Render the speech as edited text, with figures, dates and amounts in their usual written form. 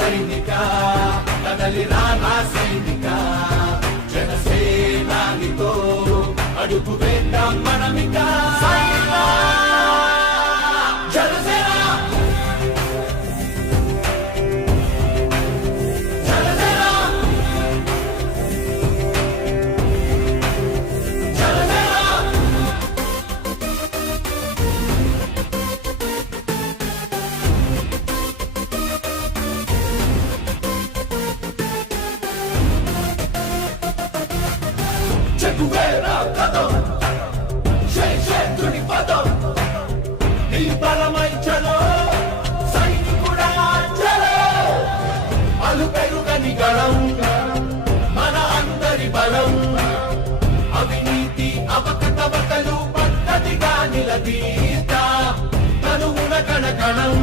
సైనిక కదలిరా నా సైనిక జనసేనానితో అడుగు వేద్దాం మనమిక చెగువేరా కదం శేషేంద్రుని పదం నీ బలమై చలో సైనికుడా చలో అలుపెరుగని గళం మన అందరి బలం అవినీతి అవకతవకలు పద్ధతిగా నిలదీత తనువున కణకణం